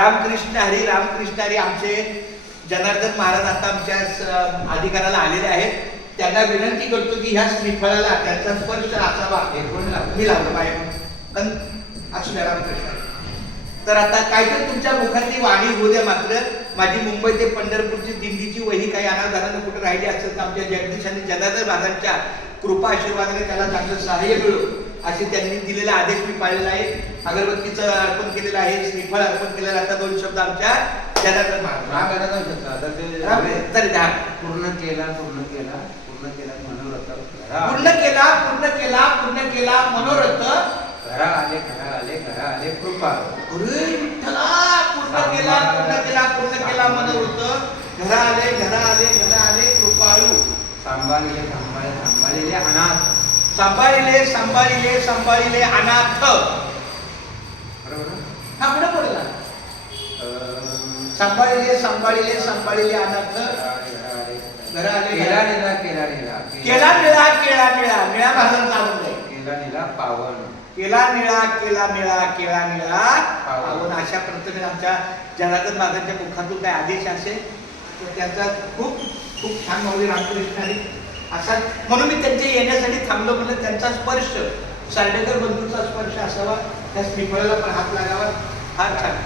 रामकृष्ण हरी रामकृष्ण हरी आमचे जनार्दन महाराज आता आमच्या अधिकाराला आलेले आहेत. त्यांना विनंती करतो की ह्या श्रीफळाला त्यांचा स्पर्श असावा. मी लावलो पण असू द्या रामकृष्ण. तर आता काहीतरी तुमच्या मुखातली वाणी होऊ द्या. मात्र माझी मुंबई ते पंढरपूरची दिंडीची वही काही अनाधारानं कुठे राहिली असेल तर आमच्या जगदीश आणि जनार्दन महाराजांच्या कृपा आशीर्वादाने त्याला चांगलं सहाय्य मिळो असे त्यांनी दिलेला आदेश मी पाळलेला आहे. अगरबत्तीचं अर्पण केलेलं आहे, श्रीफळ अर्पण केलेलं. आता दोन शब्द आमच्या जनार्दन महाराज तर द्या. पूर्ण केला पूर्ण केला पूर्ण केला मनोरथ पूर्ण केला पूर्ण केला पूर्ण केला मनोरथ घरा आले घरा आले घरा आले कृपा. अरे विठ्ठला पूर्ण केला पूर्ण केला पूर्ण केला मनोरथ घरा आले घरा आले घरा आले कृपाळू. सांभाळिले सांभाळे सांभाळिले अनाथ. सांभाळिले सांभाळिले सांभाळिले अनाथ. बरोबर हा पुढे पडला. सांभाळिले सांभाळिले सांभाळिले अनाथ घरा आले केला निळा केला निळा केला निळा केला निळा निळा भाषण चालू आहे. केला निळा पावन केला निळा केला निळा केला निळा पावन. अशा प्रकारे आमच्या जनार्दन महाराजांच्या मुखातून काय आदेश असेल तर त्यांचा खूप खूप छान माऊली रामकृष्ण हरी असा. म्हणून मी त्यांच्या येण्यासाठी थांबलो. म्हणलं त्यांचा स्पर्श सार्डेकर बंधूचा स्पर्श असावा. त्या श्रीफळाला पण हात लागावा. फार छान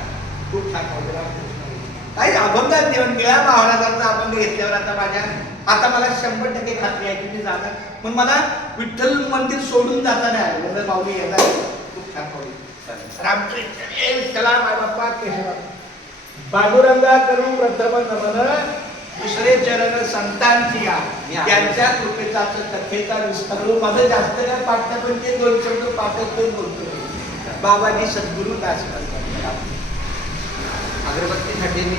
खूप छान माऊली रामकृष्ण हरी. काही अभंग देऊन गेला महाराजांचा अभंग घेतल्यावर आता मला 100% खात्री आहे की मी जाणार. पण मला विठ्ठल मंदिर सोडून जाता नाही आलं. माऊली येणार. खूप छान माऊली रामकृष्ण चला माय बाप्पा केशवा. पांडुरंगा करू प्रथम नमन दुसरे चरण संतांची या त्यांच्या कृपेचा कथेचा विस्तार. माझं जास्त काय पाठतं पण ते दोन शब्द पाठवून बोलतो. बाबाजी सद्गुरू दास करतात. अगरबत्तीसाठी मी